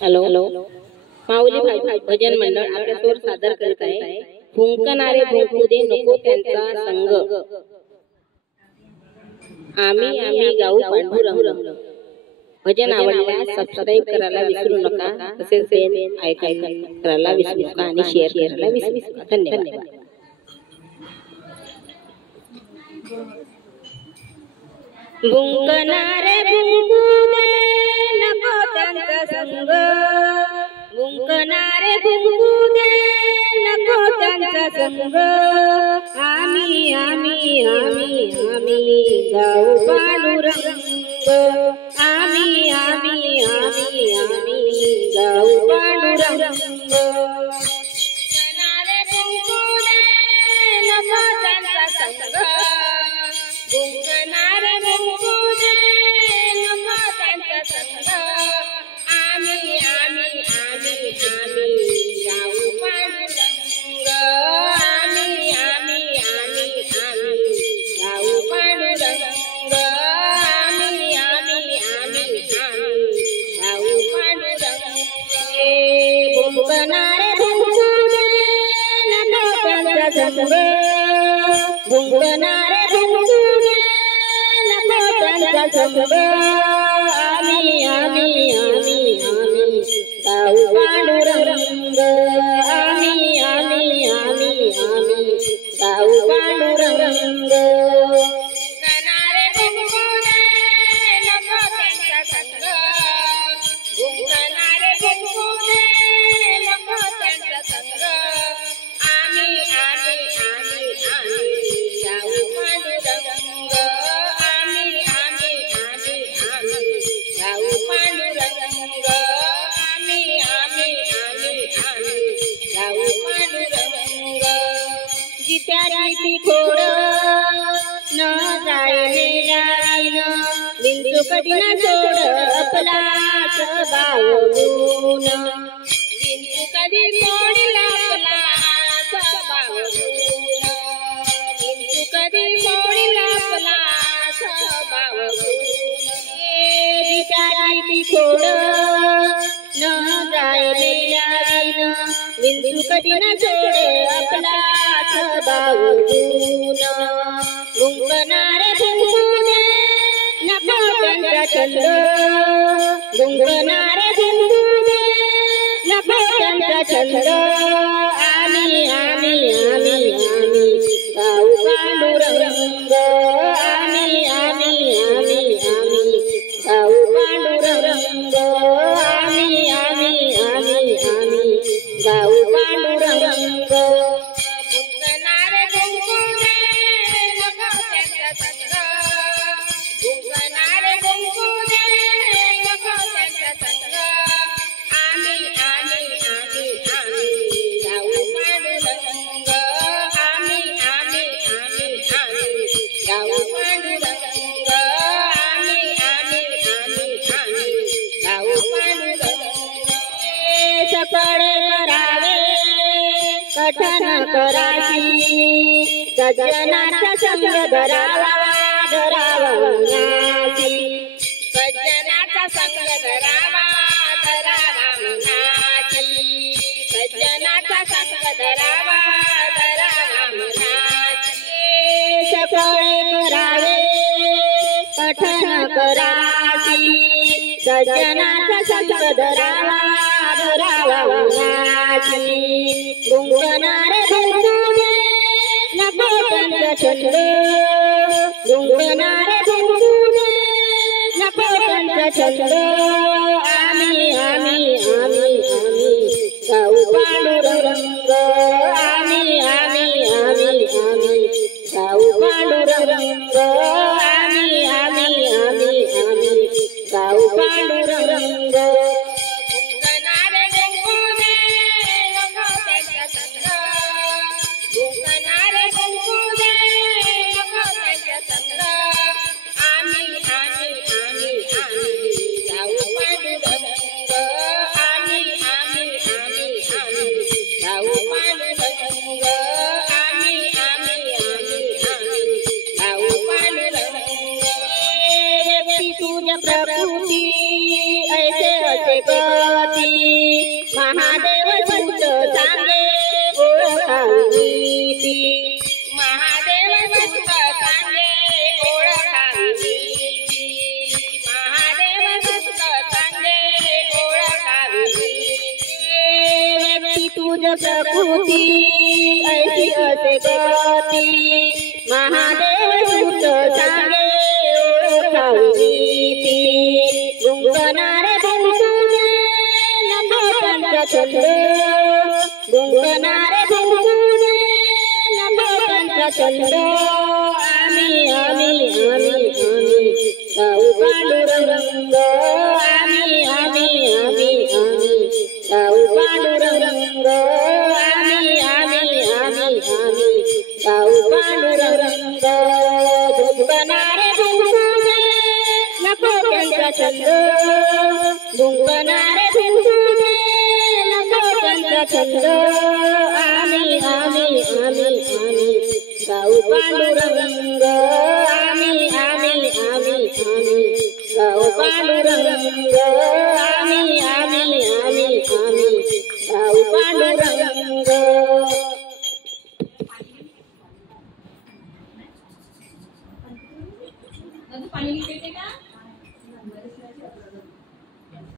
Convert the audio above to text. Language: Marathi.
हॅलो माऊली भजन मंडळ आपल्यासमोर सादर करत आहे फुंकणारे भुंकू दे नको त्यांचा संग आम्ही आम्ही गाऊ पांडुरंग। भजन आवडल्यास सबस्क्राइब करायला विसरू नका, तसेच बेल आयकॉन करायला विसरू नका आणि शेअर करायला विसरू नका। धन्यवाद। भुंकणारे भुंकू दे नको त्यांचा संग, भुंकणारे भुंकू दे नको त्यांचा संग आम्ही आम्ही आम्ही आम्ही गाऊ पांडुरंग, आम्ही आम्ही आम्ही आम्ही गाऊ पांडुरंग। भुंकणारे भुंकू दे नको त्यांचा संग, भुंकणारे भुंकू दे नको त्यांचा संग आम्ही आम्ही आम्ही आम्ही गाऊ पांडुरंग, आम्ही आम्ही आम्ही आम्ही गाऊ पांडुरंग, आम्ही आम्ही आम्ही आम्ही गाऊ पांडुरंग। भुंकणारे भुंकू दे नको त्यांचा संग, भुंकणारे भुंकू दे नको त्यांचा संग आम्ही आम्ही आम्ही आम्ही गाऊ पांडुरंग, आम्ही आम्ही आम्ही आम्ही गाऊ पांडुरंग। भुंकणारे भुंकू दे नको त्यांचा संग, भुंकणारे भुंकू दे नको त्यांचा संग आम्ही आम्ही आम्ही आम्ही गाऊ पांडुरंग, आम्ही आम्ही आम्ही आम्ही गाऊ पांडुरंग, आम्ही आम्ही आम्ही आम्ही गाऊ पांडुरंग। जित्याची खोड न जाय मेल्यान बिंदू कधी न सोड आपलाच बावलून, बिंदू कधी सोडला आपलाच बावलून, बिंदू कधी सोडला आपलाच बावलून। जित्याची खोड न जाय मेल्यान बिंदू कधी न सोड आपलाच बावलून। भुंकणारे भुंकू दे नको त्यांचा छंद, भुंकणारे भुंकू दे नको त्यांचा छंद आम्ही आम्ही आम्ही आम्ही गाऊ पांडुरंग, आम्ही आम्ही आम्ही आम्ही गाऊ पांडुरंग, आम्ही आम्ही आम्ही आम्ही गाऊ पांडुरंग। भुंकणारे भुंकू दे नको त्यांचा संग, भुंकणारे भुंकू दे नको त्यांचा संग आम्ही आम्ही आम्ही आम्ही गाऊ पांडुरंग, आम्ही आम्ही आम्ही आम्ही गाऊ पांडुरंग, आम्ही आम्ही आम्ही आम्ही गाऊ पांडुरंग। सकाळे करावे कठन कराशी सज्जनाचा संग धरावा धरावा मनासी, सज्जनाचा संग धरावा धरावा मनासी, सज्जनाचा संग धरावा धरावा मनासी। सकाळे करावे कठन कराशी सज्जनाचा संग धरावा धरावा मनासी। भुंकणारे भुंकू दे नको त्यांचा छंद, भुंकणारे भुंकू दे नको त्यांचा छंद आम्ही आम्ही आम्ही आम्ही गाऊ पांडुरंग, आम्ही आम्ही आम्ही आम्ही गाऊ पांडुरंग, आम्ही आम्ही आम्ही आम्ही गाऊ पांडुरंग। भुंकणारे भुंकू दे नको त्यांचा संग, भुंकणारे भुंकू दे नको त्यांचा संग आम्ही आम्ही आम्ही आम्ही गाऊ पांडुरंग, आम्ही आम्ही आम्ही आम्ही गाऊ पांडुरंग, आम्ही आम्ही आम्ही आम्ही गाऊ पांडुरंग। व्यक्ती तुझ्या प्रकृती ऐसे असे गती महादेव सूत सांगे ओळखावी नीती महादेव सूत सांगे ओळखावी नीती महादेव सूत सांगे ओळखावी नीती तुझ प्रकृती ऐसी असे गती महादेव सूत सांगे ओळखावी नीती गुंगनारे भुंगुने नको पंचछंद गुंगनारे भुंगुने नको पंचछंद आम्ही आम्ही आम्ही आम्ही गाऊ पांडुरंग आम्ही आम्ही आम्ही आम्ही गाऊ पांडुरंग आम्ही आम्ही आम्ही आम्ही गाऊ पांडुरंग गुंगनारे भुंगुने नको पंचछंद गुंगनारे भुंगुने नको पंचछंद आम्ही आम्ही आम्ही आम्ही गाऊ पांडुरंग आम्ही आम्ही आम्ही आम्ही गाऊ पांडुरंग आम्ही आम्ही आम्ही आम्ही गाऊ पांडुरंग पाणी पिते का?